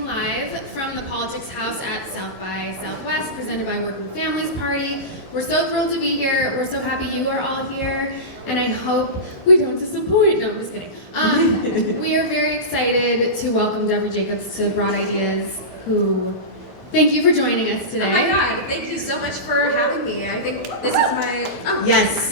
broadcasting live from the Politics House at South by Southwest, presented by Working Families Party. We're so thrilled to be here. We're so happy you are all here, and I hope we don't disappoint. No, I'm just kidding. We are very excited to welcome Devery Jacobs to Broad Ideas, who, thank you for joining us today. Oh my God, thank you so much for having me. I think this is my, Yes.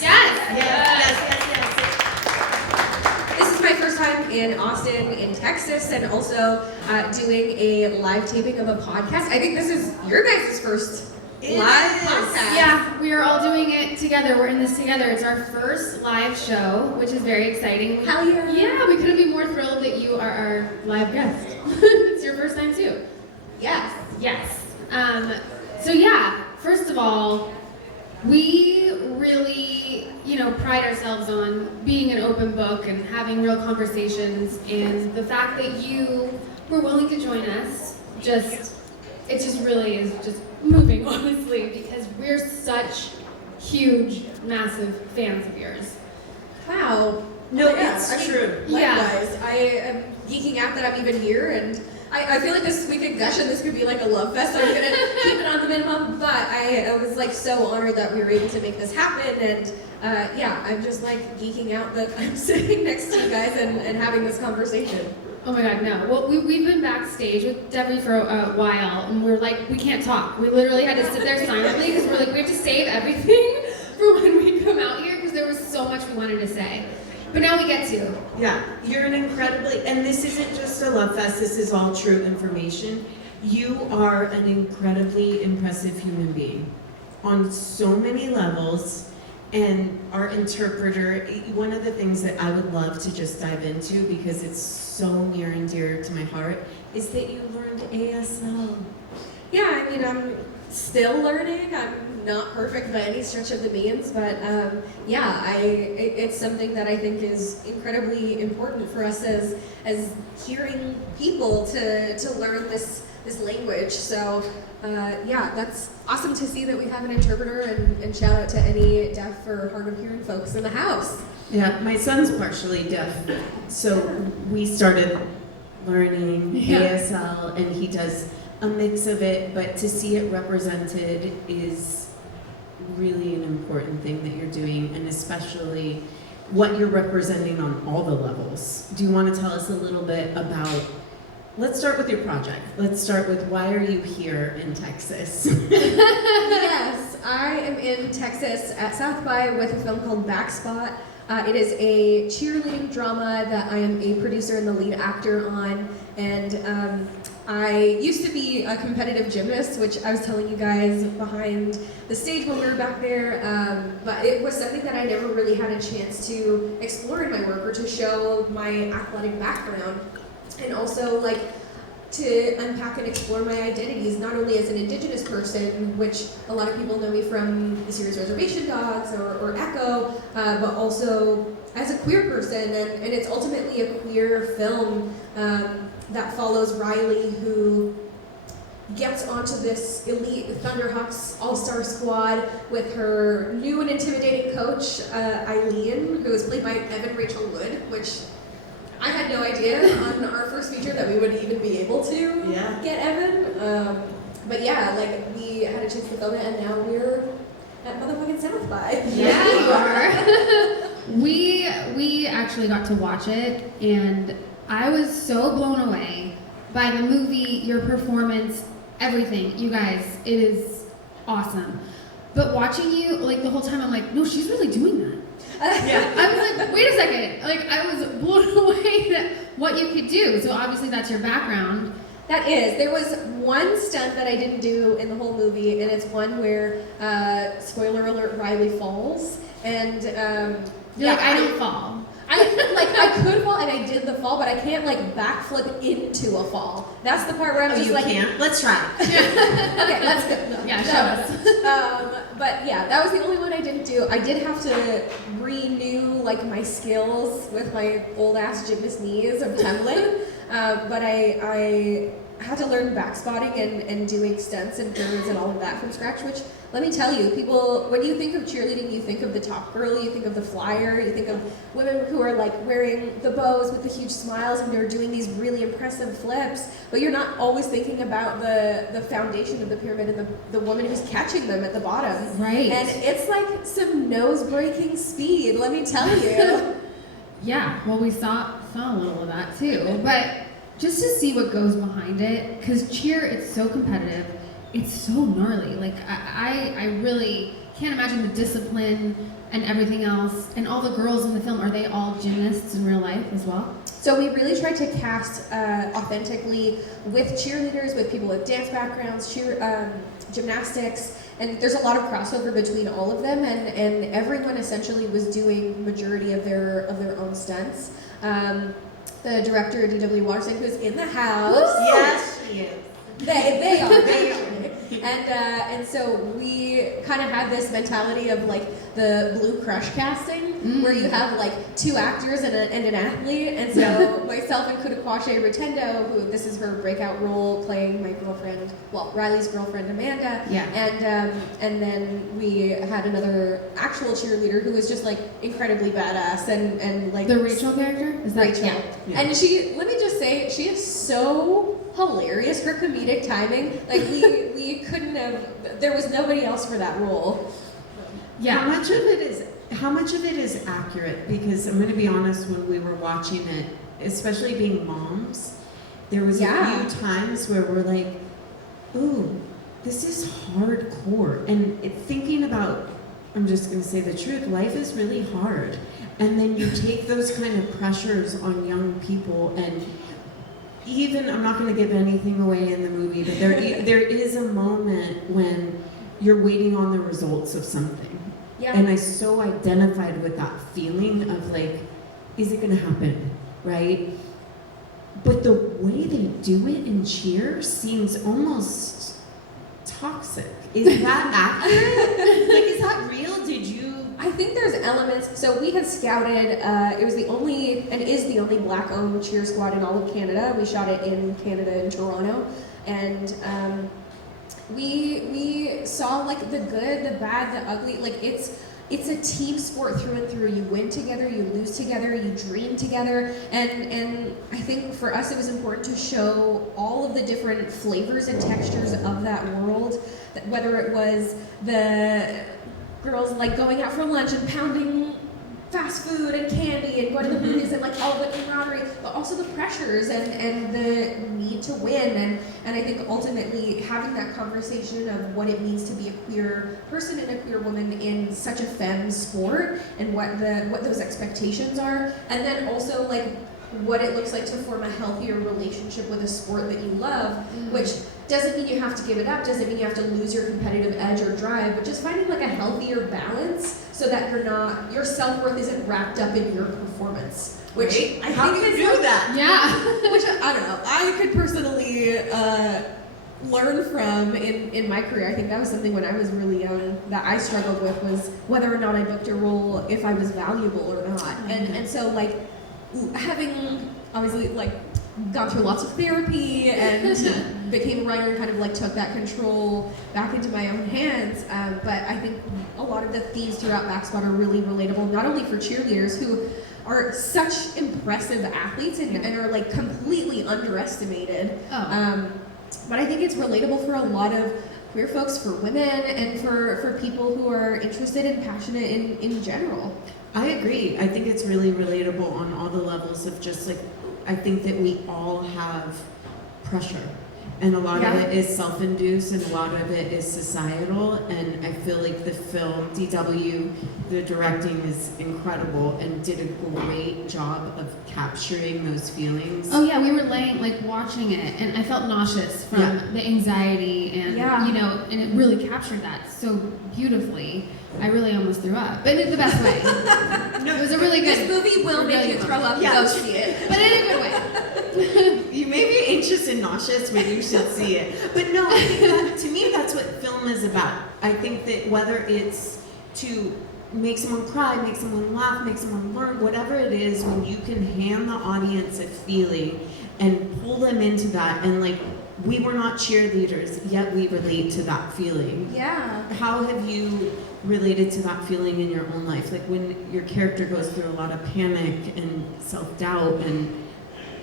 This is my first time in Austin, in Texas, and also doing a live taping of a podcast. I think this is your guys' first live podcast. Yeah, we are all doing it together. We're in this together. It's our first live show, which is very exciting. Hell yeah. Yeah, we couldn't be more thrilled that you are our live guest. It's your first time too. Yes. Yes. So yeah, first of all, we really, pride ourselves on being an open book and having real conversations, and the fact that you were willing to join us, it just really is just moving, honestly, because we're such huge, massive fans of yours. Wow. No, Yeah, it's true. Yeah. Likewise, I am geeking out that I'm even here, and I feel like we could gush and this could be like a love fest, so I'm gonna keep it on the minimum, but I was like so honored that we were able to make this happen, and I'm just like geeking out that I'm sitting next to you guys and having this conversation. Oh my God, no. Well, we've been backstage with Devery for a while, and we're like, we can't talk. We literally had to sit there silently because we're like, we have to save everything for when we come out here because there was so much we wanted to say. But now we get to. Yeah, you're an incredibly, and this isn't just a love fest, this is all true information. You are an incredibly impressive human being on so many levels, and our interpreter, one of the things that I would love to just dive into because it's so near and dear to my heart is that you learned ASL. Yeah, I mean, I'm still learning. I'm not perfect by any stretch of the means, but it's something that I think is incredibly important for us as hearing people to learn this language. So that's awesome to see that we have an interpreter, and shout out to any deaf or hard of hearing folks in the house. Yeah, my son's partially deaf, so we started learning ASL, and he does a mix of it, but to see it represented is really an important thing that you're doing, and especially what you're representing on all the levels. Do you want to tell us a little bit about, let's start with your project. Let's start with why are you here in Texas? Yes, I am in Texas at South by with a film called Backspot. It is a cheerleading drama that I am a producer and the lead actor on, and I used to be a competitive gymnast, which I was telling you guys behind the stage when we were back there, but it was something that I never really had a chance to explore in my work or to show my athletic background, and also like to unpack and explore my identities, not only as an Indigenous person, which a lot of people know me from the series Reservation Dogs or Echo, but also as a queer person, and it's ultimately a queer film that follows Riley, who gets onto this elite Thunderhawks all-star squad with her new and intimidating coach, Eileen, who is played by Evan Rachel Wood, which I had no idea on our first feature that we would even be able to get Evan. But yeah, like we had a chance to film it, and now we're at motherfucking South by. Yeah, you are. We actually got to watch it, and I was so blown away by the movie, your performance, everything. You guys, it is awesome. But watching you, like the whole time, I'm like, no, she's really doing that. I was like, wait a second. Like, I was blown away at what you could do. So obviously that's your background. That is. There was one stunt that I didn't do in the whole movie, and it's one where, spoiler alert, Riley falls. And You're like, I don't fall. I could fall, and I did the fall, but I can't like backflip into a fall. That's the part where I'm just you like, can't? Let's try. Okay, let's go. No, Yeah, show us. But yeah, that was the only one I didn't do. I did have to renew like my skills with my old ass gymnast knees of tumbling, but I had to learn backspotting and doing stunts and birds and all of that from scratch, which, let me tell you, people, when you think of cheerleading, you think of the top girl, you think of the flyer, you think of women who are like wearing the bows with the huge smiles and they're doing these really impressive flips, but you're not always thinking about the foundation of the pyramid and the woman who's catching them at the bottom. Right. And it's like some nose-breaking speed, let me tell you. Yeah, well, we saw a little of that too, but just to see what goes behind it, because cheer, it's so competitive, it's so gnarly. Like, I really can't imagine the discipline and everything else. And all the girls in the film, are they all gymnasts in real life as well? So we really tried to cast authentically with cheerleaders, with people with dance backgrounds, gymnastics, and there's a lot of crossover between all of them, and everyone essentially was doing majority of their own stunts. The director, D.W. Watterson, who's in the house. Yes, she is. They are. And so we kind of have this mentality of like the Blue Crush casting, where you have like two actors and an athlete. And so myself and Kudakwashe Rotendo, who this is her breakout role, playing my girlfriend, well, Riley's girlfriend Amanda. Yeah. And then we had another actual cheerleader who was just like incredibly badass and like The Rachel character? Is that Rachel. Yeah. And she, let me just say, she is so hilarious. Her comedic timing, like we couldn't have. There was nobody else for that role. Yeah. How much of it is accurate? Because I'm going to be honest, when we were watching it, especially being moms, there was a few times where we're like, "Ooh, this is hardcore." And thinking about, I'm just going to say the truth, life is really hard. And then you take those kind of pressures on young people, and even, I'm not going to give anything away in the movie, but there is a moment when you're waiting on the results of something. Yeah. And I so identified with that feeling of like, is it going to happen, right? But the way they do it in cheer seems almost toxic. Is that accurate? Like, is that real? Did you? I think there's elements. So we had scouted. It was the only, and is the only black-owned cheer squad in all of Canada. We shot it in Canada, in Toronto, and we saw like the good, the bad, the ugly. Like it's a team sport through and through. You win together, you lose together, you dream together, and I think for us it was important to show all of the different flavors and textures of that world. That whether it was the girls like going out for lunch and pounding fast food and candy and going to the movies and like all the camaraderie, but also the pressures and the need to win, and I think ultimately having that conversation of what it means to be a queer person and a queer woman in such a femme sport, and what those expectations are, and then also like what it looks like to form a healthier relationship with a sport that you love, which doesn't mean you have to give it up, doesn't mean you have to lose your competitive edge or drive, but just finding like a healthier balance so that your self-worth isn't wrapped up in your performance. Which I How think do you is do that? Yeah. which I don't know. I could personally learn from in my career. I think that was something when I was really young that I struggled with, was whether or not I booked a role, if I was valuable or not. And so like having obviously like gone through lots of therapy and became a writer and kind of like took that control back into my own hands. But I think a lot of the themes throughout Backspot are really relatable, not only for cheerleaders who are such impressive athletes and are like completely underestimated. But I think it's relatable for a lot of queer folks, for women, and for people who are interested and passionate in general. I agree. I think it's really relatable on all the levels of just like, I think that we all have pressure, and a lot of it is self-induced and a lot of it is societal, and I feel like the film, DW, the directing is incredible and did a great job of capturing those feelings. Oh yeah, we were watching it, and I felt nauseous from the anxiety, and you know, and it really captured that so beautifully. I really almost threw up, but in the best way. No, it was a really good. This movie will make you throw up. Yeah. Go see it, but in a good way. You may be anxious and nauseous, but you should see it. But no, I think that, to me, that's what film is about. I think that whether it's to make someone cry, make someone laugh, make someone learn, whatever it is, when you can hand the audience a feeling and pull them into that and like we were not cheerleaders, yet we relate to that feeling. Yeah. How have you related to that feeling in your own life? Like when your character goes through a lot of panic and self-doubt and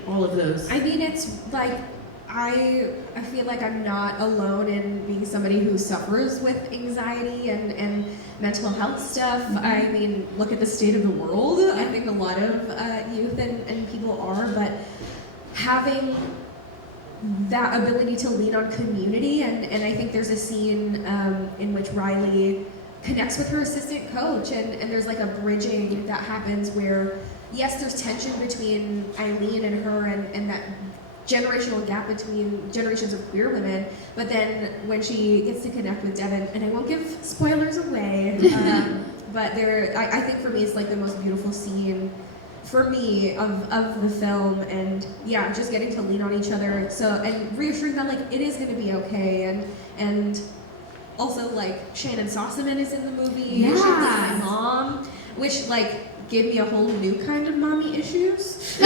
all of those. I mean, it's like, I feel like I'm not alone in being somebody who suffers with anxiety and mental health stuff. I mean, look at the state of the world. I think a lot of youth and people are, but having that ability to lean on community, and I think there's a scene in which Riley connects with her assistant coach, and there's like a bridging that happens where, yes, there's tension between Eileen and her, and that generational gap between generations of queer women, but then when she gets to connect with Devin, and I won't give spoilers away, but I think for me it's like the most beautiful scene for me of the film, and yeah, just getting to lean on each other, so, and reassuring them like it is going to be okay, and also like Shannon Sossaman is in the movie. Yeah. She's my mom, which like gave me a whole new kind of mommy issues.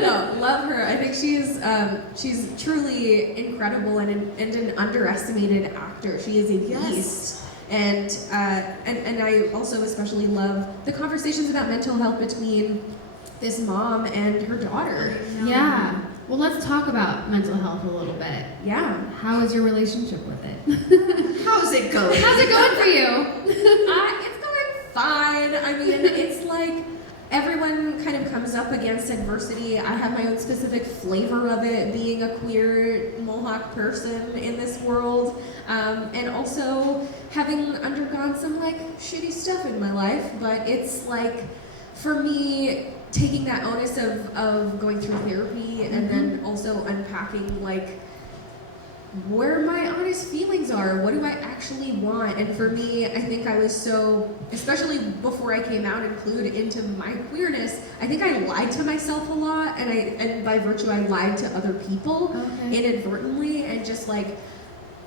No, love her. I think she's truly incredible and an underestimated actor. She is a beast. And I also especially love the conversations about mental health between this mom and her daughter. Yeah. Well, let's talk about mental health a little bit. Yeah. How is your relationship with it? How's it going? How's it going for you? It's going fine. I mean, it's like everyone kind of comes up against adversity. I have my own specific flavor of it, being a queer Mohawk person in this world, and also having undergone some like shitty stuff in my life. But it's like, for me, taking that onus of going through therapy and then also unpacking like where my honest feelings are, what do I actually want? And for me, I think I was so, especially before I came out and clued into my queerness, I think I lied to myself a lot, and by virtue I lied to other people inadvertently, and just like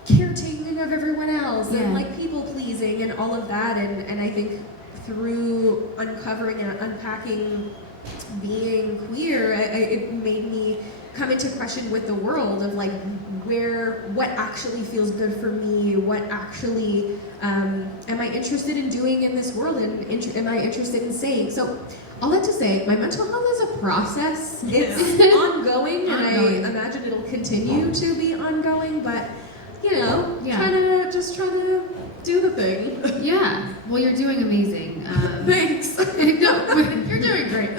caretaking of everyone else and like people pleasing and all of that, and I think through uncovering and unpacking being queer, it made me come into question with the world of like what actually feels good for me, what actually am I interested in doing in this world, and am I interested in saying. So all that to say, my mental health is a process. It's ongoing, and I imagine it'll continue to be ongoing, but you know, trying to do the thing. Yeah. Well, you're doing amazing. Thanks. No, you're doing great.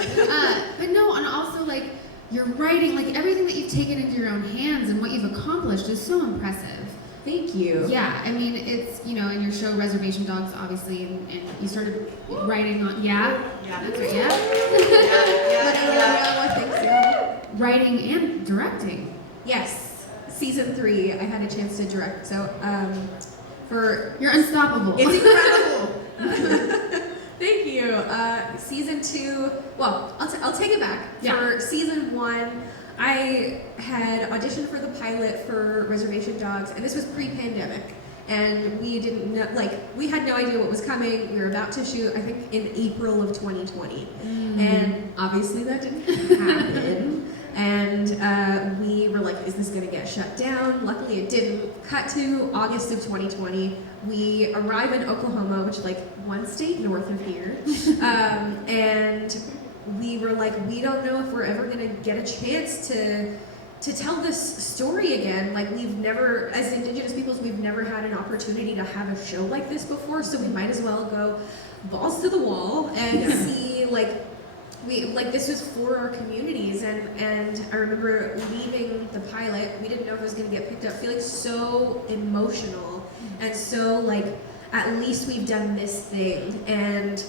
But no, and also like your writing, like everything that you've taken into your own hands and what you've accomplished is so impressive. Thank you. Yeah, I mean, it's, in your show Reservation Dogs, obviously, and you started writing on, Yeah. That's right, Thanks. writing and directing. Yes. Season 3, I had a chance to direct. So, You're unstoppable. It's incredible. Thank you. Season 2, well, I'll take it back. Yeah. For season 1, I had auditioned for the pilot for Reservation Dogs, and this was pre-pandemic. And we didn't know, we had no idea what was coming. We were about to shoot, I think, in April of 2020. And obviously that didn't happen. And we were like, is this gonna get shut down? Luckily it didn't. Cut to August of 2020. We arrive in Oklahoma, which is like one state north of here. And we were like, we don't know if we're ever gonna get a chance to tell this story again. Like, we've never, as Indigenous peoples, we've never had an opportunity to have a show like this before, so we might as well go balls to the wall and see, this was for our communities, and I remember leaving the pilot, we didn't know if it was going to get picked up, feeling so emotional, and so, at least we've done this thing, and,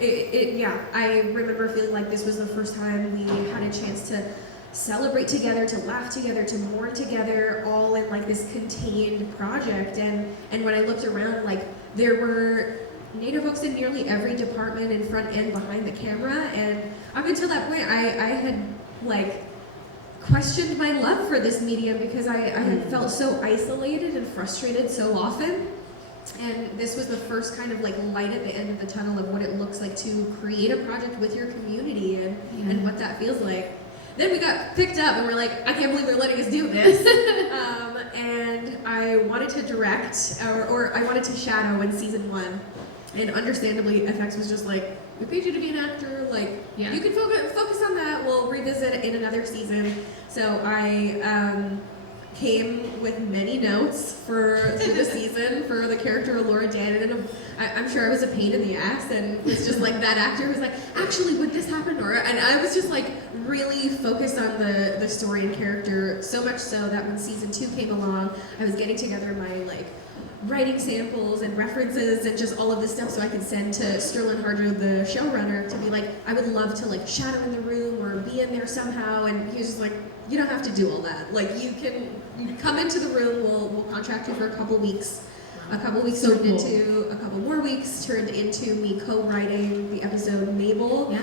I remember feeling like this was the first time we had a chance to celebrate together, to laugh together, to mourn together, all in this contained project. And when I looked around, there were Native folks in nearly every department, in front and behind the camera. And up until that point, I had questioned my love for this medium, because I had felt so isolated and frustrated so often. And this was the first kind of light at the end of the tunnel of what it looks like to create a project with your community and what that feels like. then we got picked up and we're like, I can't believe they're letting us do this. And I wanted to direct, or I wanted to shadow in season 1. And understandably, FX was just like, we paid you to be an actor, like, you can focus on that, we'll revisit it in another season. So I came with many notes for the season for the character of Laura Dan, and I'm sure I was a pain in the ass, and was just like that actor was like, actually, would this happen? And I was just like really focused on the story and character, so much so that when season 2 came along, I was getting together my like writing samples and references and just all of this stuff so I could send to Sterling Harjo, the showrunner, to be like, I would love to like shadow in the room or be in there somehow. And he was just like, you don't have to do all that. Like you can come into the room, we'll contract you for a couple weeks. A couple weeks So turned cool. into a couple more weeks, turned into me co-writing the episode Mabel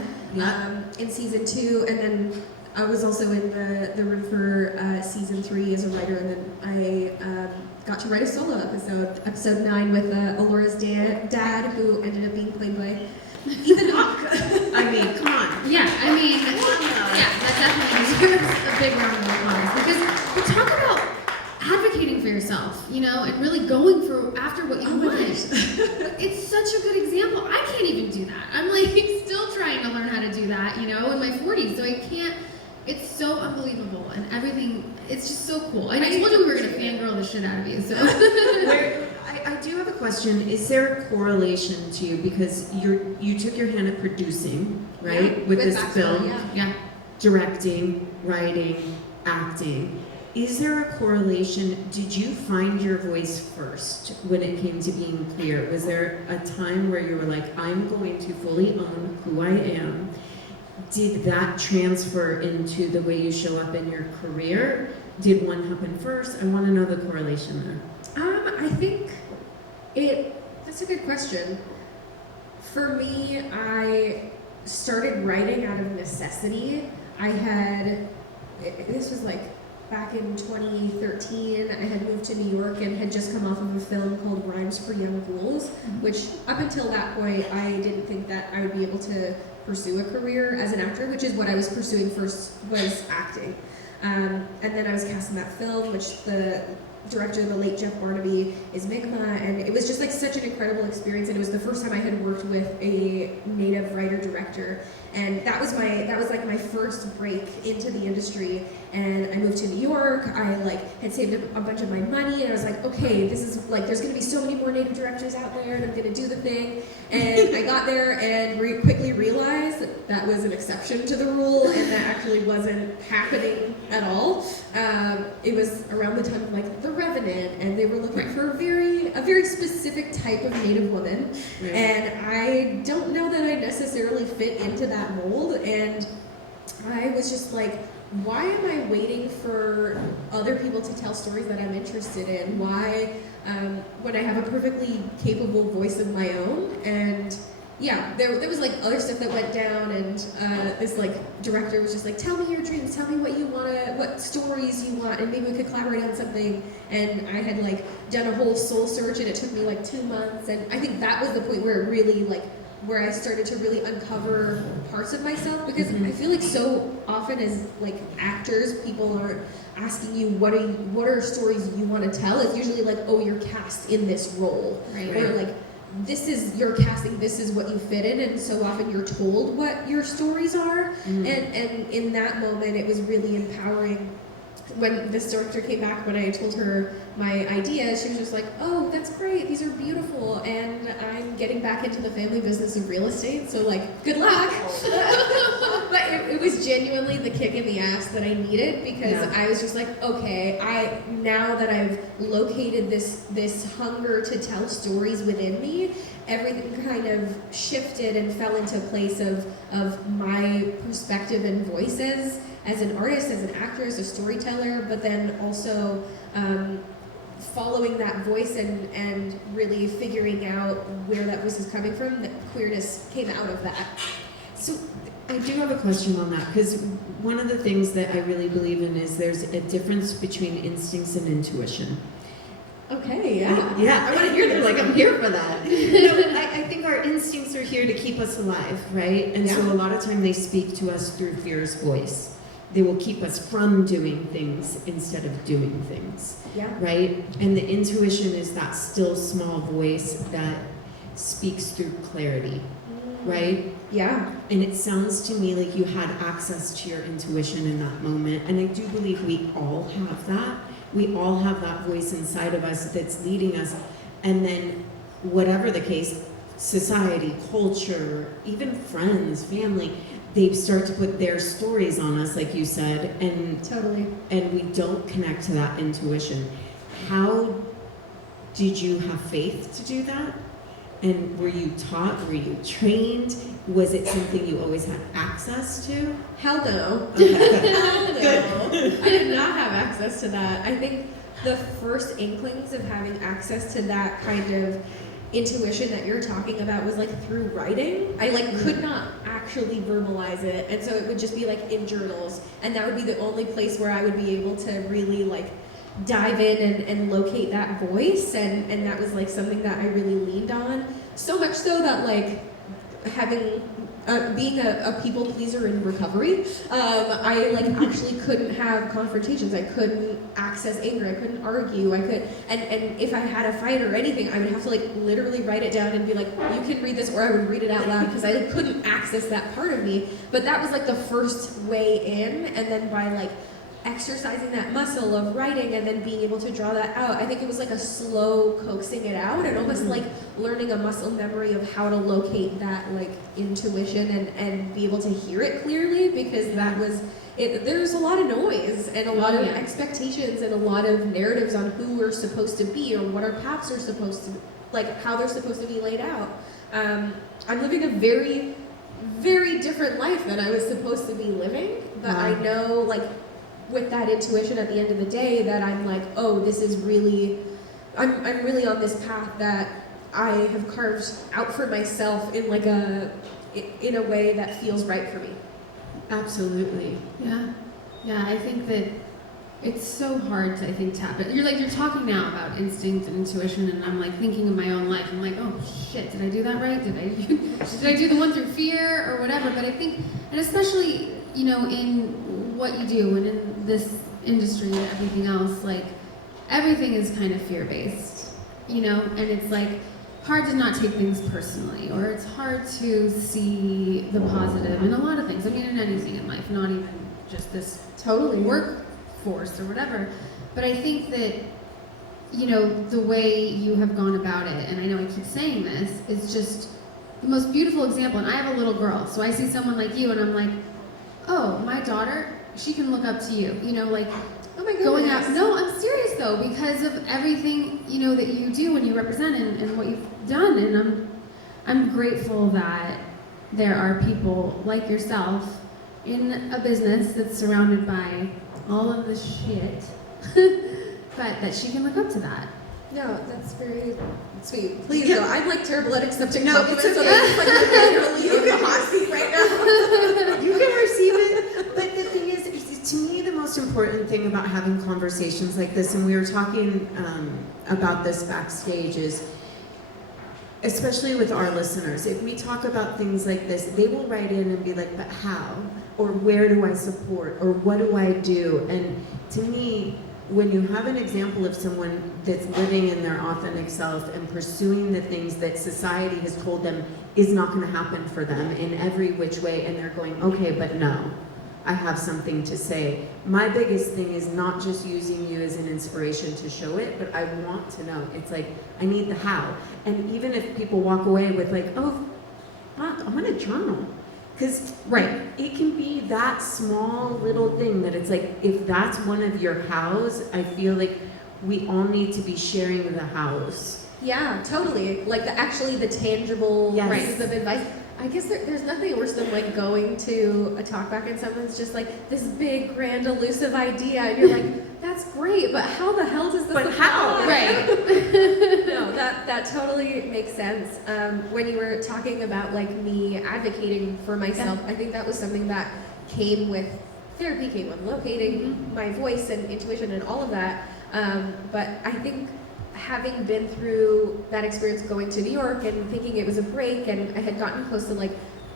in season 2, and then I was also in the room for season 3 as a writer, and then I got to write a solo episode 9 with Alora's dad, who ended up being played by Ethan Hawke. I mean, come on. Yeah, I mean, that definitely deserves a big round of applause, because we talk about advocating for yourself, and really going for after what you want. It's such a good example. I can't even do that. I'm like still trying to learn how to do that, in my 40s. So I can't. It's so unbelievable, and everything. It's just so cool. And I told you we were gonna fangirl the shit out of you. So I do have a question. Is there a correlation to, because you took your hand at producing, right, with this Backspot, film, directing, writing, acting. Is there a correlation? Did you find your voice first when it came to being clear? Was there a time where you were like, I'm going to fully own who I am? Did that transfer into the way you show up in your career? Did one happen first? I want to know the correlation there. I think that's a good question. For me, I started writing out of necessity. This was like back in 2013, I had moved to New York and had just come off of a film called Rhymes for Young Fools, which up until that point, I didn't think that I would be able to pursue a career as an actor, which is what I was pursuing first, was acting. And then I was cast in that film, which the director, the late Jeff Barnaby, is Mi'kmaq, and it was just like such an incredible experience, and it was the first time I had worked with a native writer-director, and that was like my first break into the industry. And I moved to New York. I like had saved a bunch of my money, and I was like, okay, this is like, there's gonna be so many more native directors out there, and I'm gonna do the thing. And I got there and quickly realized that was an exception to the rule, and that actually wasn't happening at all. It was around the time of like The Revenant, and they were looking for a very specific type of native woman, and I don't know that I necessarily fit into that mold. And I was just like, why am I waiting for other people to tell stories that I'm interested in? Why, when I have a perfectly capable voice of my own? And yeah, there was like other stuff that went down, and this like director was just like, tell me your dreams, tell me what stories you want, and maybe we could collaborate on something. And I had like done a whole soul search, and it took me like 2 months, and I think that was the point where it really like, where I started to really uncover parts of myself, because I feel like so often as like actors, people are asking you what are stories you want to tell. It's usually like, oh, you're cast in this role, right? Or like, this is your casting, this is what you fit in, and so often you're told what your stories are. And in that moment, it was really empowering. When this director came back, when I told her my idea, she was just like, oh, that's great, these are beautiful, and I'm getting back into the family business of real estate, so like, good luck. But it was genuinely the kick in the ass that I needed, because I was just like, okay, now that I've located this hunger to tell stories within me, everything kind of shifted and fell into place of my perspective and voices as an artist, as an actor, as a storyteller, but then also following that voice and really figuring out where that voice is coming from. That queerness came out of that. So I do have a question on that, because one of the things that I really believe in is there's a difference between instincts and intuition. Okay, yeah. Yeah, I want to hear this. Like, I'm here for that. I think our instincts are here to keep us alive, right? And so a lot of time they speak to us through fear's voice, they will keep us from doing things instead of doing things, Yeah. right? And the intuition is that still small voice that speaks through clarity, right? Yeah. And it sounds to me like you had access to your intuition in that moment. And I do believe we all have that. We all have that voice inside of us that's leading us. And then, whatever the case, society, culture, even friends, family, they start to put their stories on us, like you said, and Totally. we don't connect to that intuition. How did you have faith to do that? And were you taught? Were you trained? Was it something you always had access to? Hell no. Okay. Hell no. I did not have access to that. I think the first inklings of having access to that kind of intuition that you're talking about was like through writing. I like could not actually verbalize it, and so it would just be like in journals, and that would be the only place where I would be able to really like dive in and locate that voice, and that was like something that I really leaned on, so much so that like having being a people pleaser in recovery, I like actually couldn't have confrontations. I couldn't access anger. I couldn't argue. I could, and if I had a fight or anything, I would have to like literally write it down and be like, you can read this, or I would read it out loud because I like, couldn't access that part of me. But that was like the first way in, and then by like exercising that muscle of writing and then being able to draw that out, I think it was like a slow coaxing it out, and almost like learning a muscle memory of how to locate that like intuition and be able to hear it clearly, because that was it. There's a lot of noise and a lot of expectations and a lot of narratives on who we're supposed to be or what our paths are supposed to, like how they're supposed to be laid out. I'm living a very, very different life than I was supposed to be living, but I know like with that intuition at the end of the day that I'm like, oh, this is really, I'm really on this path that I have carved out for myself in like in a way that feels right for me. Absolutely. Yeah, I think that it's so hard to, I think, tap it. You're talking now about instinct and intuition, and I'm like thinking of my own life. I'm like, oh shit, did I do that right? Did I do the one through fear or whatever? But I think, and especially, you know, in what you do and in this industry and everything else, like everything is kind of fear-based, you know, and it's like hard to not take things personally, or it's hard to see the positive in a lot of things. I mean, in anything in life, not even just this workforce or whatever. But I think that, you know, the way you have gone about it, and I know I keep saying this, is just the most beautiful example. And I have a little girl, so I see someone like you and I'm like, oh, my daughter, she can look up to you, you know, like, oh my goodness. going out. No, I'm serious though, because of everything, you know, that you do and you represent and what you've done. And I'm grateful that there are people like yourself in a business that's surrounded by all of this shit, but that she can look up to that. No, that's very sweet. Please, no, I'm like terrible at accepting No, compliments, it's so okay. I'm like literally in the hot seat right now. You can receive it, but the thing is, to me, the most important thing about having conversations like this, and we were talking about this backstage, is, especially with our listeners, if we talk about things like this, they will write in and be like, but how? Or where do I support? Or what do I do? And to me, when you have an example of someone that's living in their authentic self and pursuing the things that society has told them is not going to happen for them in every which way, and they're going, okay, but no, I have something to say. My biggest thing is not just using you as an inspiration to show it, but I want to know. It's like, I need the how. And even if people walk away with like, oh, fuck, I'm going to journal. Because it can be that small little thing that it's like, if that's one of your hows, I feel like we all need to be sharing the hows. Yeah, totally. Like the tangible pieces of advice. I guess there's nothing worse than like going to a talkback and someone's just like this big, grand, elusive idea, and you're like, that's great, but how the hell does this apply? How? Right. No, that totally makes sense. When you were talking about like me advocating for myself, I think that was something that came with therapy, came with locating my voice and intuition and all of that. But I think having been through that experience going to New York and thinking it was a break, and I had gotten close to like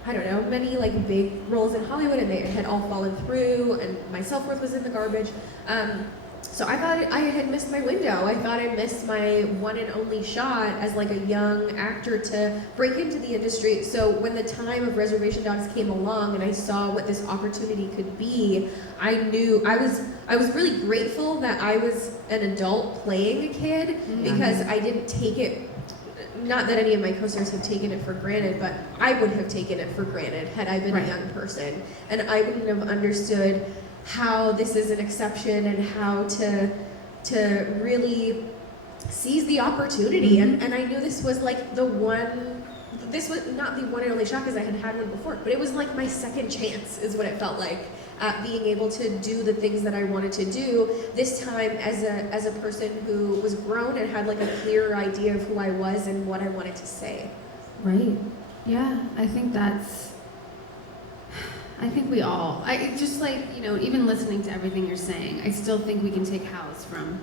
I don't know, many like big roles in Hollywood, and they had all fallen through, and my self-worth was in the garbage. So I thought I had missed my window. I thought I missed my one and only shot as like a young actor to break into the industry. So when the time of Reservation Dogs came along and I saw what this opportunity could be, I knew I was really grateful that I was an adult playing a kid, because I didn't take it, not that any of my co-stars have taken it for granted, but I would have taken it for granted had I been a young person, and I wouldn't have understood how this is an exception and how to really seize the opportunity. And I knew this was like this was not the one and only shot, because I had one before, but it was like my second chance is what it felt like, at being able to do the things that I wanted to do, this time as a person who was grown and had like a clearer idea of who I was and what I wanted to say. Right. Yeah, I think we all, just like, even listening to everything you're saying, I still think we can take house from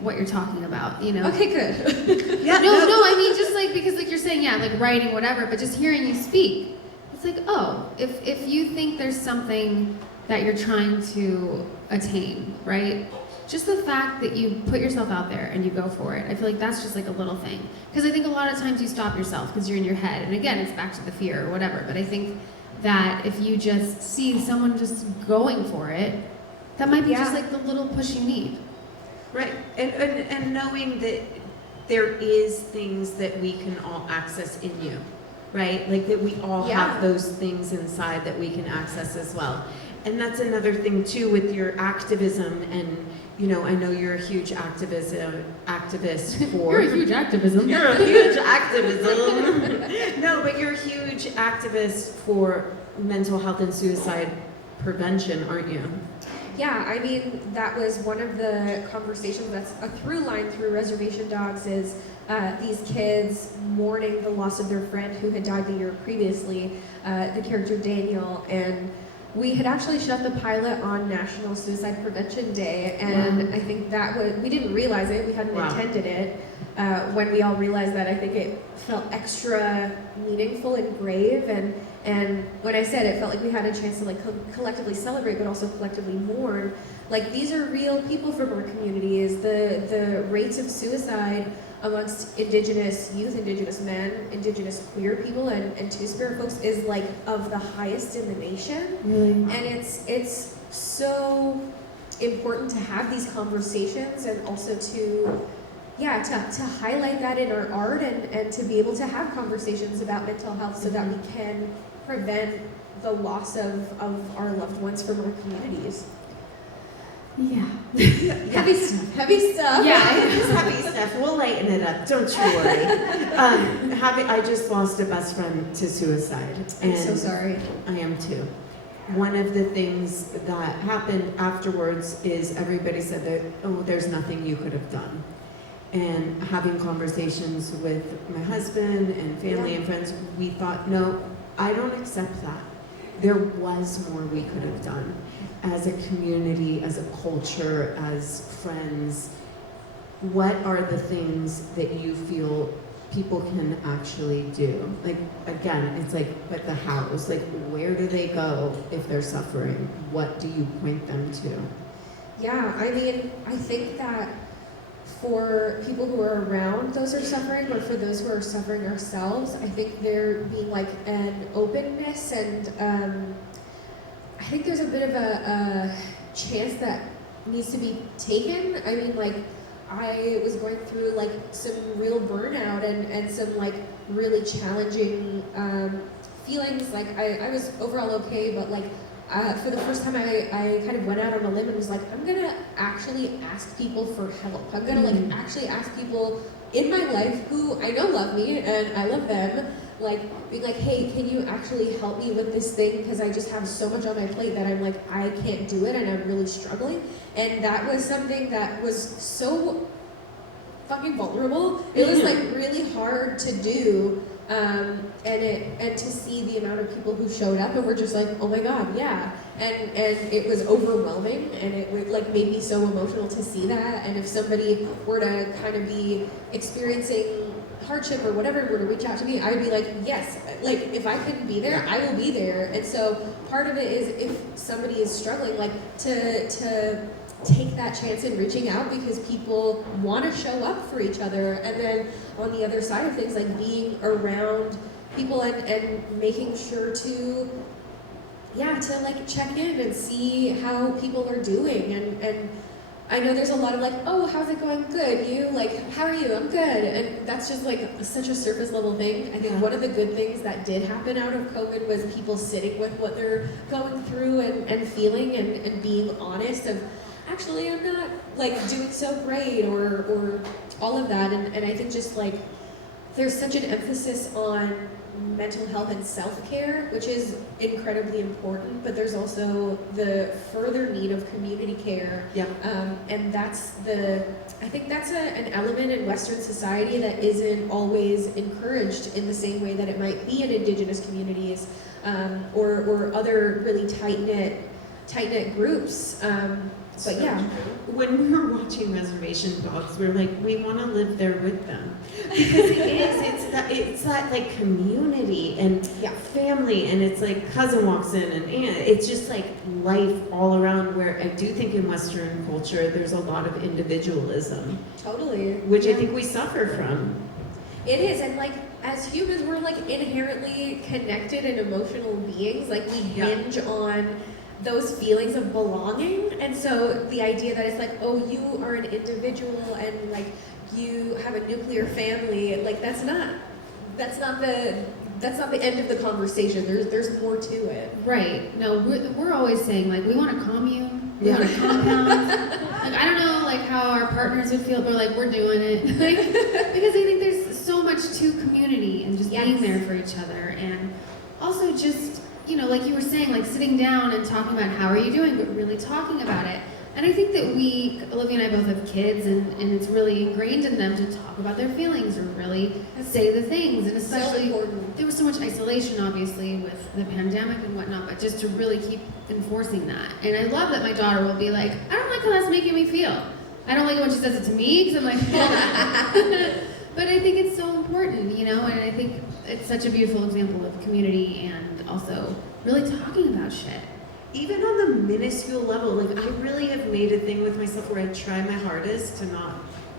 what you're talking about, Okay, good. Yeah. No, I mean, just like, because like you're saying, yeah, like writing, whatever, but just hearing you speak, it's like, oh, if you think there's something that you're trying to attain, right? Just the fact that you put yourself out there and you go for it, I feel like that's just like a little thing. Because I think a lot of times you stop yourself because you're in your head, and again, it's back to the fear or whatever, but I think that if you just see someone just going for it, that might be just like the little push you need. Right, and knowing that there is things that we can all access in you, right? Like that we all have those things inside that we can access as well. And that's another thing too with your activism, and I know you're a huge activist for... You're a huge activism. You're a huge activism. No, but you're a huge activist for mental health and suicide prevention, aren't you? Yeah, I mean, that was one of the conversations that's a through line through Reservation Dogs, is these kids mourning the loss of their friend who had died the year previously, the character Daniel, and we had actually shot the pilot on National Suicide Prevention Day, and I think that was, we didn't realize it, we hadn't intended it. When we all realized that, I think it felt extra meaningful and grave, and when I said it felt like we had a chance to like collectively celebrate, but also collectively mourn. Like, these are real people from our communities. The rates of suicide amongst Indigenous youth, Indigenous men, Indigenous queer people, and Two-Spirit folks is like of the highest in the nation. And it's so important to have these conversations, and also to highlight that in our art, and to be able to have conversations about mental health so that we can prevent the loss of our loved ones from our communities. Yeah. Heavy stuff. Yeah, it is heavy stuff. We'll lighten it up. Don't you worry. I just lost a best friend to suicide. I'm so sorry. I am too. One of the things that happened afterwards is everybody said that, oh, there's nothing you could have done. And having conversations with my husband and family and friends, we thought, no, I don't accept that. There was more we could have done. As a community, as a culture, as friends, what are the things that you feel people can actually do? Like, again, it's like, but the hows, like, where do they go if they're suffering? What do you point them to? Yeah, I mean, I think that for people who are around those who are suffering, or for those who are suffering ourselves, I think there being like an openness, and I think there's a bit of a chance that needs to be taken. I mean, like, I was going through like some real burnout and some like really challenging feelings. Like, I was overall okay, but like for the first time I kind of went out on a limb and was like, I'm gonna actually ask people for help. I'm gonna like actually ask people in my life who I know love me and I love them, like being like, hey, can you actually help me with this thing? Because I just have so much on my plate that I'm like, I can't do it and I'm really struggling. And that was something that was so fucking vulnerable. It was like really hard to do. And to see the amount of people who showed up and were just like, oh my god, yeah, and it was overwhelming, and it like made me so emotional to see that. And if somebody were to kind of be experiencing hardship or whatever were to reach out to me, I would be like, yes, like if I couldn't be there, I will be there. And so part of it is if somebody is struggling, like to take that chance in reaching out because people want to show up for each other. And then on the other side of things, like being around people and making sure to like check in and see how people are doing. And I know there's a lot of like, oh, how's it going? Good. You? Like, how are you? I'm good. And that's just like such a surface level thing. I think one of the good things that did happen out of COVID was people sitting with what they're going through and feeling and being honest of, actually, I'm not like doing so great or all of that. And I think just like there's such an emphasis on mental health and self-care, which is incredibly important, but there's also the further need of community care. Yep. And I think that's an element in Western society that isn't always encouraged in the same way that it might be in Indigenous communities or other really tight-knit groups. But yeah. When we were watching Reservation Dogs, we were like, we want to live there with them. Because it's that like community and family, and it's like cousin walks in and aunt. It's just like life all around, where I do think in Western culture, there's a lot of individualism. Totally. Which I think we suffer from. It is, and like as humans, we're like inherently connected and emotional beings. Like we hinge on those feelings of belonging, and so the idea that it's like, oh, you are an individual and like you have a nuclear family, like that's not the end of the conversation. There's more to it. Right. No, we're always saying like we want a commune, we want a compound. Like I don't know like how our partners would feel, but like we're doing it. Like, because I think there's so much to community and just being there for each other, and also just, you know, like you were saying, like sitting down and talking about how are you doing, but really talking about it. And I think that Olivia and I both have kids, and it's really ingrained in them to talk about their feelings or really say the things. And especially, there was so much isolation, obviously, with the pandemic and whatnot, but just to really keep enforcing that. And I love that my daughter will be like, I don't like how that's making me feel. I don't like it when she says it to me, because I'm like, hold on. But I think it's so important, you know, and I think it's such a beautiful example of community and also really talking about shit. Even on the minuscule level, like I really have made a thing with myself where I try my hardest to not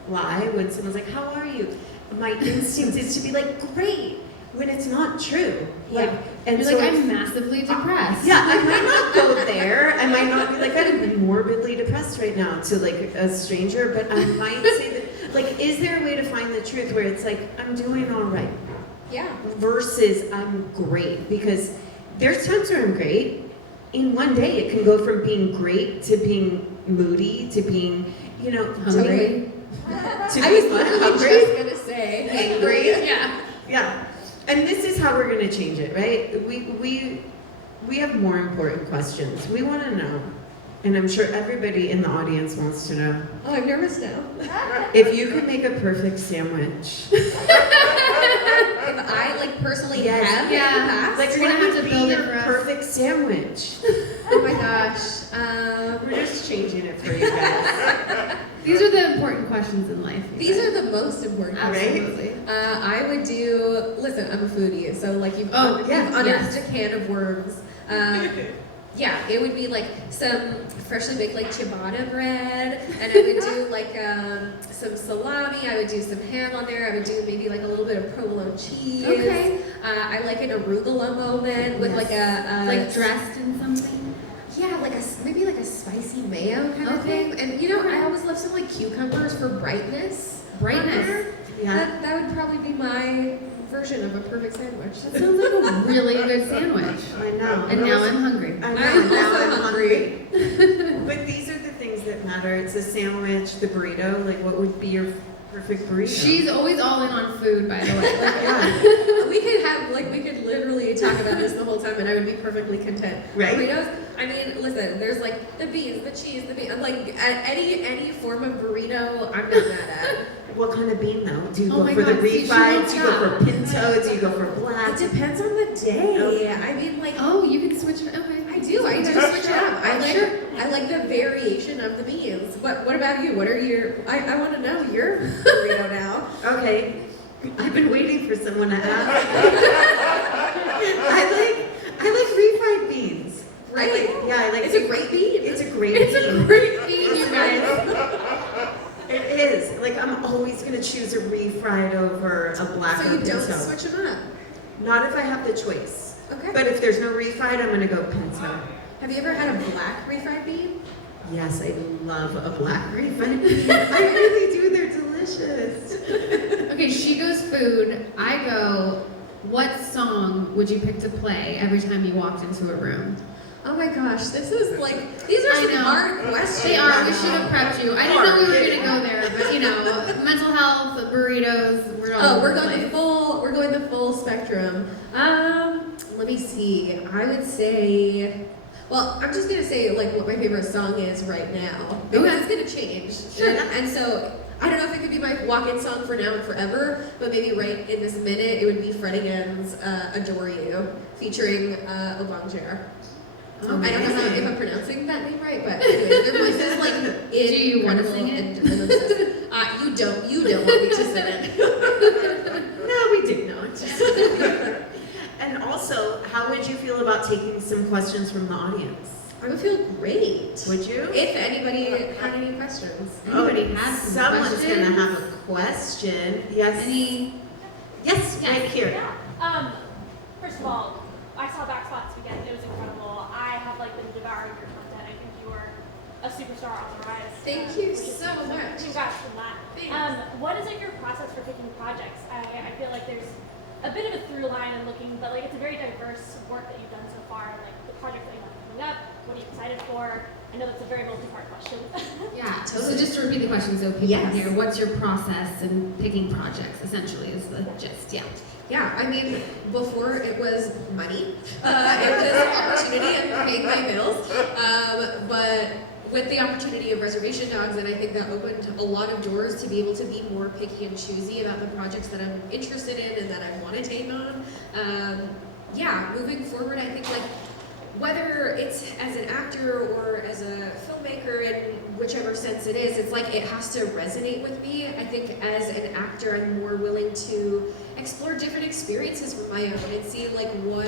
lie when someone's like, how are you? My instinct is to be like, great, when it's not true. Like, and you're so like, I'm massively depressed. Yeah, I might not go there. I might not be like, I'm morbidly depressed right now to like a stranger, but I might say that, like, is there a way to find the truth where it's like, I'm doing all right? Yeah. Versus I'm great, because there's times where I'm great. In one day, it can go from being great to being moody to being, you know, hungry. I was literally just gonna say angry. Yeah. Yeah. And this is how we're gonna change it, right? We have more important questions. We want to know, and I'm sure everybody in the audience wants to know. Oh, I'm nervous now. If you could make a perfect sandwich. If I like personally have in the past, Like, you're gonna have to build it for us. Perfect sandwich. oh my gosh. We're just changing it for you guys. These are the important questions in life. These are the most important. Absolutely. I would do. Listen, I'm a foodie, so like you've unearthed a can of worms. Yeah, it would be like some freshly baked like ciabatta bread, and I would do like some salami. I would do some ham on there. I would do maybe like a little bit of provolone cheese. Okay. I like an arugula moment with like a like dressed in something. Yeah, like maybe like a spicy mayo kind of thing. And you know, I always love some like cucumbers for brightness. Yeah. That would probably be my version of a perfect sandwich. That sounds like a really good sandwich. I know. And now I'm hungry. I know. Now I'm hungry. But these are the things that matter. It's a sandwich, the burrito. Like, what would be your perfect burrito? She's always all in on food, by the way. Like, Yeah. we could literally talk about this the whole time, and I would be perfectly content. Right. Burritos. I mean, listen. There's like the beans, the cheese, the bean. Like any form of burrito, I'm not mad at. What kind of bean though? Do you Oh go my for the God, see, she refried? wants Do you go that. for pinto? Do you go for black? It depends on the day. Okay. I mean, like. oh, you can switch it. Okay. I do. I do switch it up. Sure. I like the variation of the beans. What about you? What are your? I want to know your burrito now. Okay. I've been waiting for someone to ask. I like refried beans. Right? I like. It's a great bean. It's a great bean. It's a great bean, you guys. It is. Like, I'm always gonna choose a refried over a black So or you don't pinto. switch them up. Not if I have the choice. Okay. But if there's no refried, I'm gonna go pinto. Have you ever had a black refried bean? Yes, I love a black refried bean. I really do. They're delicious. Okay, she goes food. I go, what song would you pick to play every time you walked into a room? Oh my gosh, this is like, these are I some know. hard questions. They are. We should have prepped you. I didn't know we were gonna go there, but you know, mental health, burritos. We're all. Oh, we're over the going the place. full. We're going the full spectrum. Let me see. I would say. Well, I'm just gonna say like what my favorite song is right now because it's gonna change. Sure. And so I don't know if it could be my walk-in song for now and forever, but maybe right in this minute it would be Fred again's "Adore You" featuring Obangere. I don't know if I'm pronouncing that name right, but anyway, their voices like Do you wanna incredible sing it? and obsessed. You don't want me to sing it. No, we did not. And also, how would you feel about taking some questions from the audience? I would feel great. Would you? If anybody had any questions. Anybody has some Someone's questions? gonna have a question. Yes. Any? Yes, right here. Yeah. First of all, I saw Backspot again. It was incredible. I have like been devouring your content. I think you are a superstar on the rise. Thank you which is- so much. Congrats on that. Thanks. What is like your process for picking projects? I feel like there's a bit of a through line in looking, but like it's a very diverse work that you've done so far. Like the projects that you have coming up. What are you excited for? I know that's a very multi-part question. Yeah. So Totally. just to repeat the question so people Yes. can hear, what's your process in picking projects? Essentially, is the gist. Yeah. Yeah, I mean, before it was money, it was opportunity and paying my bills. But with the opportunity of Reservation Dogs, and I think that opened a lot of doors to be able to be more picky and choosy about the projects that I'm interested in and that I want to take on. Yeah, moving forward, I think like whether it's as an actor or as a filmmaker, in whichever sense it is, it's like it has to resonate with me. I think as an actor, I'm more willing to explore different experiences from my own and see like what,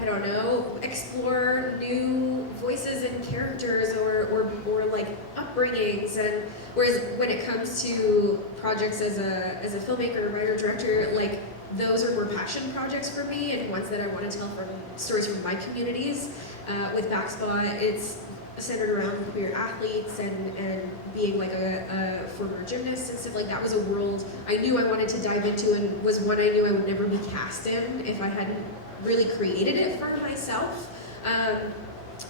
I don't know, explore new voices and characters or like upbringings. And whereas when it comes to projects as a filmmaker, writer, director, like those are more passion projects for me and ones that I want to tell from stories from my communities. With Backspot, it's centered around queer athletes and being like a former gymnast and stuff like that was a world I knew I wanted to dive into and was one I knew I would never be cast in if I hadn't really created it for myself.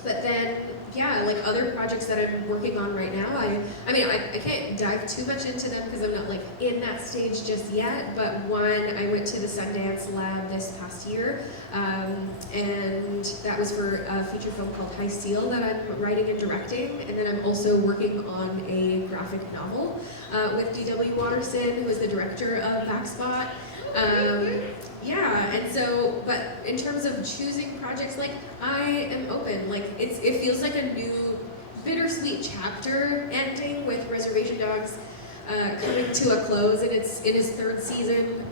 But then, yeah, like other projects that I'm working on right now, I mean, I can't dive too much into them because I'm not like in that stage just yet, but one, I went to the Sundance Lab this past year, and that was for a feature film called High Steel that I'm writing and directing, and then I'm also working on a graphic novel with D.W. Watterson, who is the director of Backspot. Yeah, and so, but in terms of choosing projects, like, I am open. Like, it feels like a new, bittersweet chapter ending with Reservation Dogs coming to a close, and it's in its third season.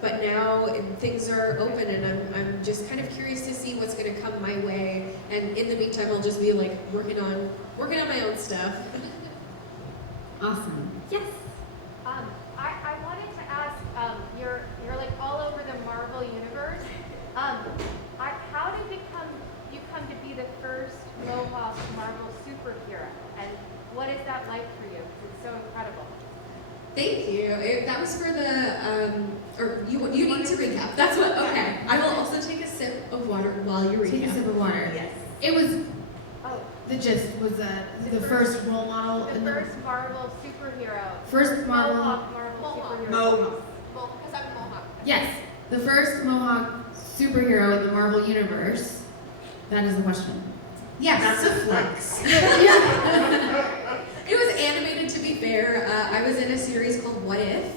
But now things are open, and I'm just kind of curious to see what's going to come my way. And in the meantime, I'll just be like working on my own stuff. Awesome. Yes. I wanted to ask, you're like all over the Marvel universe. How did you come to be the first Mohawk Marvel superhero, and what is that like for you? 'Cause it's so incredible. Thank you. That was for the, or you need to recap. That's what, okay. I will also take a sip of water while you Take a recap. sip of water. Yes. It was Oh, the gist was the first role model the in first Marvel superhero. first Marvel. Mohawk Marvel superhero. Mohawk. Well, because I'm Mohawk. Yes, the first Mohawk superhero in the Marvel universe. That is the question. Yes. That's a flex. It was animated, to be fair. I was in a series called What If,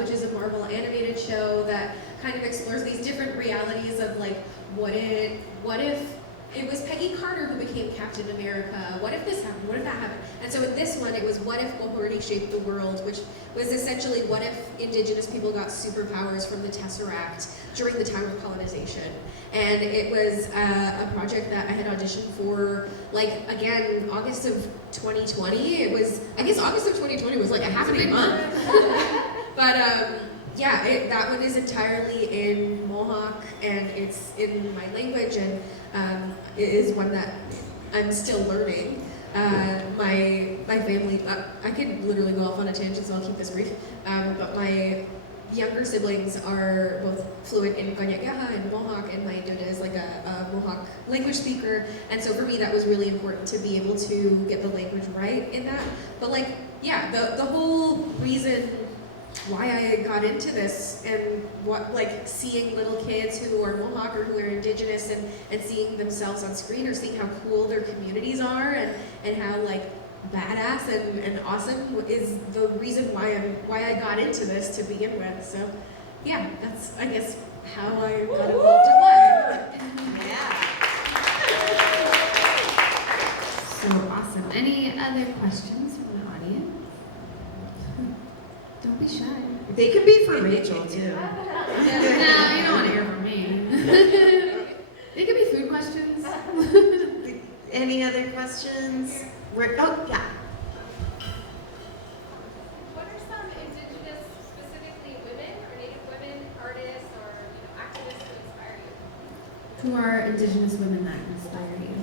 which is a Marvel animated show that kind of explores these different realities of like, what if it was Peggy Carter who became Captain America. What if this happened? What if that happened? And so in this one, it was what if Mahorty shaped the world, which was essentially what if Indigenous people got superpowers from the Tesseract during the time of colonization. And it was a project that I had auditioned for, like, again, August of 2020. It was, I guess August of 2020 was like a half a month. But yeah, that one is entirely in Mohawk, and it's in my language, and it is one that I'm still learning. My family, I could literally go off on a tangent, so I'll keep this brief. But my younger siblings are both fluent in Kanyagaha and Mohawk, and my Dada is like a Mohawk language speaker. And so for me, that was really important to be able to get the language right in that. But like, yeah, the whole reason why I got into this, and what, like, seeing little kids who are Mohawk or who are Indigenous and seeing themselves on screen, or seeing how cool their communities are, and how like badass and awesome is the reason why I got into this to begin with. So yeah, that's, I guess, how I got involved in life. Yeah. So awesome. Any other questions from the audience? Don't be shy. They could be for Rachel too. No, you don't want to hear from me. They could be food questions. Any other questions? Oh, yeah. What are some Indigenous, specifically women or Native women, artists or activists who inspire you? Who are Indigenous women that inspire you?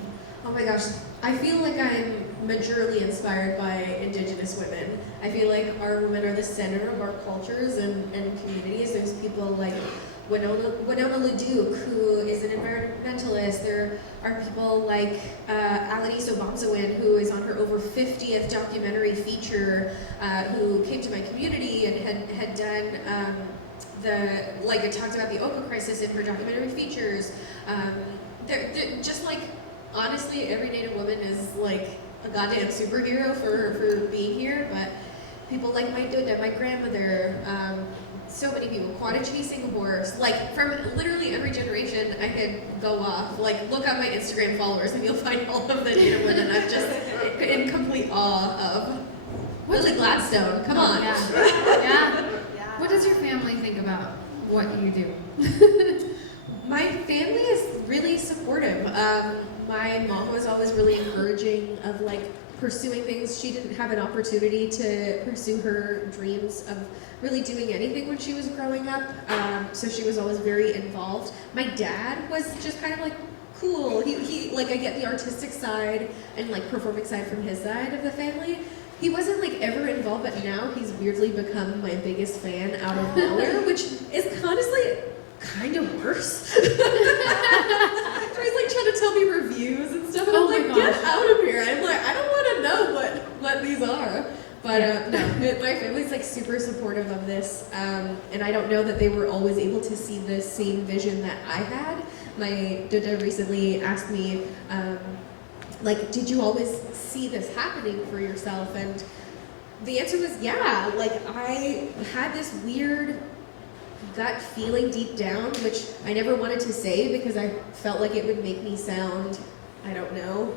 Oh my gosh, I feel like I'm majorly inspired by Indigenous women. I feel like our women are the center of our cultures and communities. There's people like Winona Leduc, who is an environmentalist. There are people like Alaniso Bomsawin, who is on her over 50th documentary feature, who came to my community and had done it talked about the Oka crisis in her documentary features. They're just like, honestly, every Native woman is like a goddamn superhero for being here, but people like my Dada, my grandmother, so many people, Quadachi Singapore, like from literally every generation I could go off. Like, look at my Instagram followers and you'll find all of the Native women I'm just in complete awe of. Lily Gladstone, come on. Yeah. What does your family think about what you do? My family is really supportive. My mom was always really encouraging of like pursuing things. She didn't have an opportunity to pursue her dreams of really doing anything when she was growing up, so she was always very involved. My dad was just kind of like cool. He like, I get the artistic side and like performing side from his side of the family. He wasn't like ever involved, but now he's weirdly become my biggest fan out of nowhere, which is honestly kind of worse. He's like trying to tell me reviews and stuff, and I'm like, get out of here. I'm like, I don't want to know what these are. But no, my family's like super supportive of this, and I don't know that they were always able to see the same vision that I had. My Dada recently asked me, like, did you always see this happening for yourself? And the answer was yeah. Like, I had this weird gut feeling deep down, which I never wanted to say because I felt like it would make me sound, I don't know,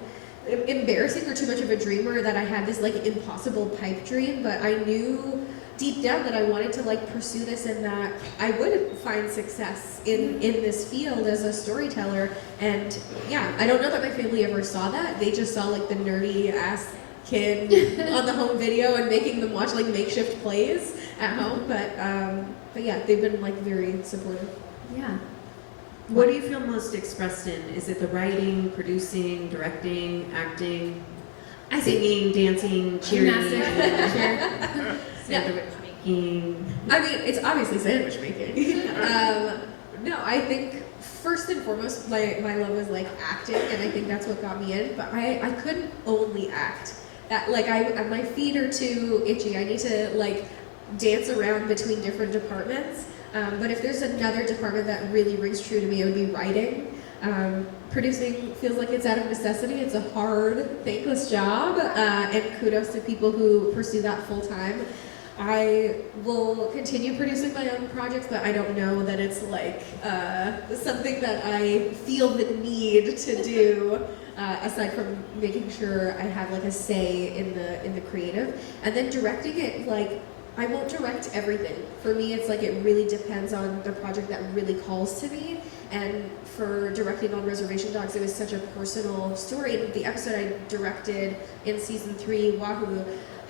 embarrassing or too much of a dreamer, that I had this like impossible pipe dream. But I knew deep down that I wanted to like pursue this, and that I would find success in this field as a storyteller. And yeah, I don't know that my family ever saw that. They just saw like the nerdy ass kid on the home video and making them watch like makeshift plays at home. But yeah, they've been like very supportive. Yeah. What do you feel most expressed in? Is it the writing, producing, directing, acting, singing, dancing, cheering, sandwich making? I mean, it's obviously sandwich making. No, I think first and foremost, my love was like acting, and I think that's what got me in. But I couldn't only act. That like my feet are too itchy. I need to like dance around between different departments. But if there's another department that really rings true to me, it would be writing. Producing feels like it's out of necessity. It's a hard, thankless job, and kudos to people who pursue that full time. I will continue producing my own projects, but I don't know that it's like something that I feel the need to do. Aside from making sure I have like a say in the creative, and then directing it, like I won't direct everything. For me, it's like it really depends on the project that really calls to me. And for directing on Reservation Dogs, it was such a personal story. The episode I directed in season 3, Wahoo,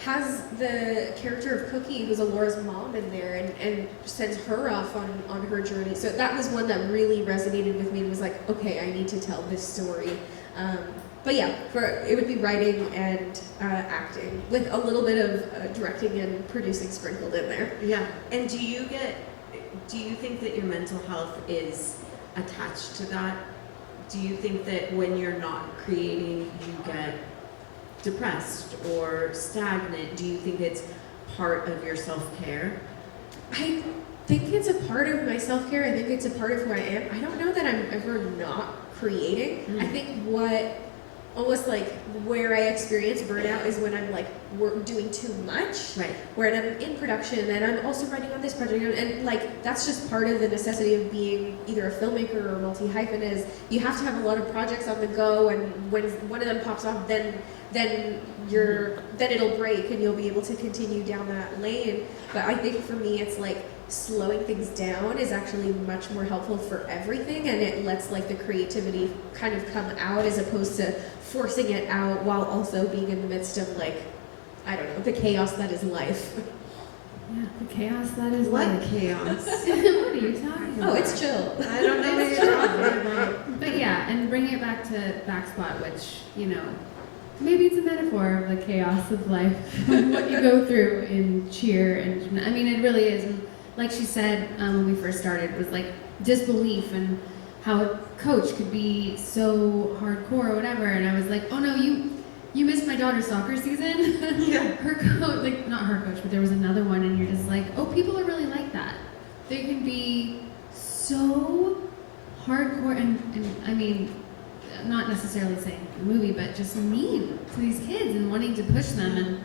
has the character of Cookie, who's Alora's mom, in there, and sends her off on her journey. So that was one that really resonated with me and was like, okay, I need to tell this story. But yeah, it would be writing and acting with a little bit of directing and producing sprinkled in there. Yeah. And do you think that your mental health is attached to that? Do you think that when you're not creating, you get depressed or stagnant? Do you think it's part of your self-care? I think it's a part of my self-care. I think it's a part of who I am. I don't know that I'm ever not creating. I think almost like where I experience burnout is when I'm like doing too much. Right. When I'm in production and I'm also writing on this project, and like that's just part of the necessity of being either a filmmaker or multi-hyphen, is you have to have a lot of projects on the go, and when one of them pops off, then it'll break and you'll be able to continue down that lane. But I think for me, it's like slowing things down is actually much more helpful for everything, and it lets like the creativity kind of come out as opposed to forcing it out while also being in the midst of like, I don't know, the chaos that is life. Yeah, the chaos that is What life. chaos? What are you talking about? Oh, it's chill. I don't know what you're talking about. But yeah, and bringing it back to Backspot, which, you know, maybe it's a metaphor of the chaos of life, what you go through in cheer, and I mean, it really is. And like she said when we first started, was like disbelief and how a coach could be so hardcore or whatever. And I was like, oh no, you missed my daughter's soccer season. Yeah. Her coach, like not her coach, but there was another one, and you're just like, oh, people are really like that. They can be so hardcore, and I mean, not necessarily saying the movie, but just mean to these kids and wanting to push them, and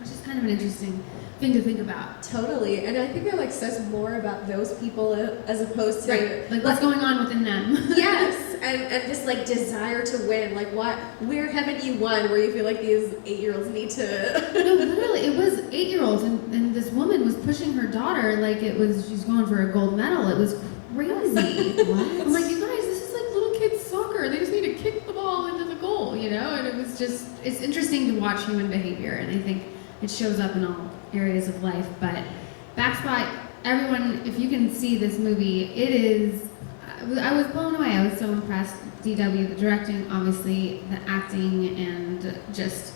which is kind of an interesting thing to think about. Totally, and I think it like says more about those people as opposed to Right. Like what's going on within them. Yes, and this like desire to win. Like where haven't you won? Where you feel like these 8-year-olds need to. No, literally, it was 8-year-olds, and this woman was pushing her daughter like she's going for a gold medal. It was crazy. What? I'm like, you guys, this is like little kids soccer. They just need to kick the ball into the goal, you know? And it was just, it's interesting to watch human behavior, and I think it shows up in all areas of life. But Backspot, everyone, if you can see this movie, it is, I was blown away. I was so impressed. DW, the directing, obviously, the acting, and just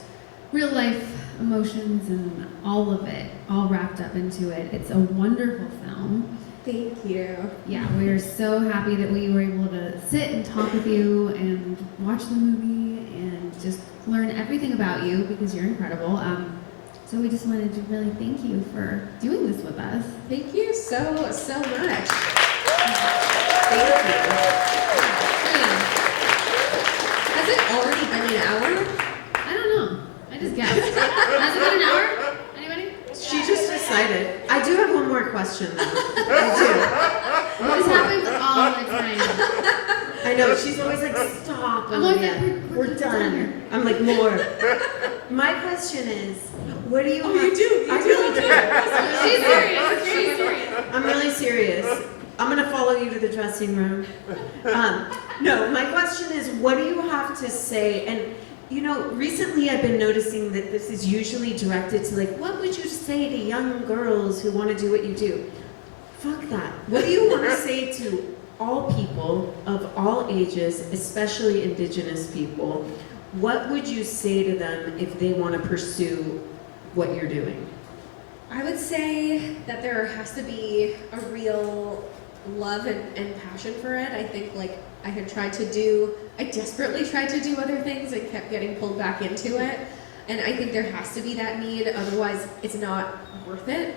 real life emotions and all of it, all wrapped up into it. It's a wonderful film. Thank you. Yeah, we are so happy that we were able to sit and talk with you and watch the movie and just learn everything about you, because you're incredible. So we just wanted to really thank you for doing this with us. Thank you so much. Thank you. Has it already been an hour? I don't know. I just guessed. Has it been an hour? Anybody? She just decided. I do have one more question though. I This happens all the time. do. I know, she's always like, stop. I'm always Olivia. like, We're done. I'm like, more. My question is, what do you Oh, have? you do. I really do. She's serious. She's serious. I'm really serious. I'm gonna follow you to the dressing room. No, my question is, what do you have to say? And you know, recently I've been noticing that this is usually directed to like, what would you say to young girls who want to do what you do? Fuck that. What do you want to say to all people of all ages, especially Indigenous people? What would you say to them if they want to pursue what you're doing? I would say that there has to be a real love and passion for it. I think like I desperately tried to do other things and kept getting pulled back into it. And I think there has to be that need, otherwise it's not worth it.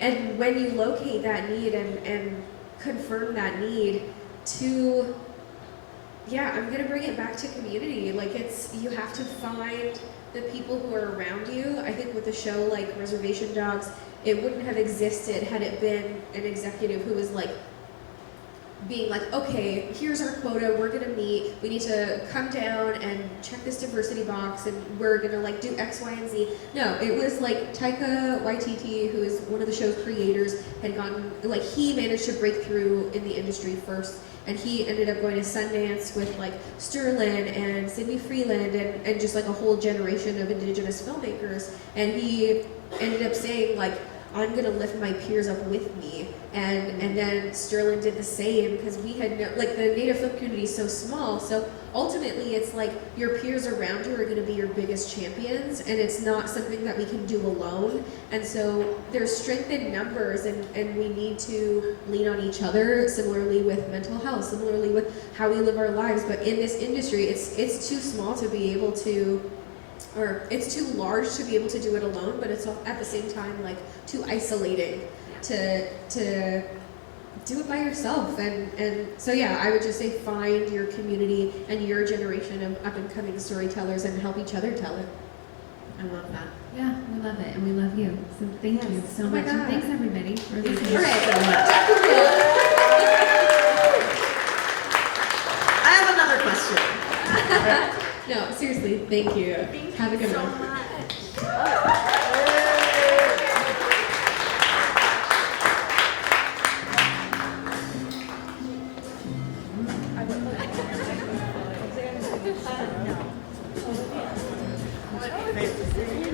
And when you locate that need and confirm that need, to yeah, I'm gonna bring it back to community. Like you have to find the people who are around you. I think with a show like Reservation Dogs, it wouldn't have existed had it been an executive who was like being like, okay, here's our quota, we're gonna meet, we need to come down and check this diversity box, and we're gonna like do X, Y, and Z. No, it was like Taika Waititi, who is one of the show's creators, had gotten, like, he managed to break through in the industry first, and he ended up going to Sundance with like Sterling and Sidney Freeland and just like a whole generation of Indigenous filmmakers, and he ended up saying like, I'm gonna lift my peers up with me, and then Sterling did the same, because we had no, like, the Native film community is so small, so ultimately it's like your peers around you are gonna be your biggest champions, and it's not something that we can do alone, and so there's strength in numbers, and we need to lean on each other, similarly with mental health, similarly with how we live our lives, but in this industry, it's too small to be able to, or it's too large to be able to do it alone, but it's at the same time like too isolating to do it by yourself. And so yeah, I would just say find your community and your generation of up and coming storytellers and help each other tell it. I love that. Yeah, we love it, and we love you. So thank you so Oh my much, and God. thanks everybody for listening. All right. So much. I have another question. No, seriously, thank you. Have a good one. Thank you.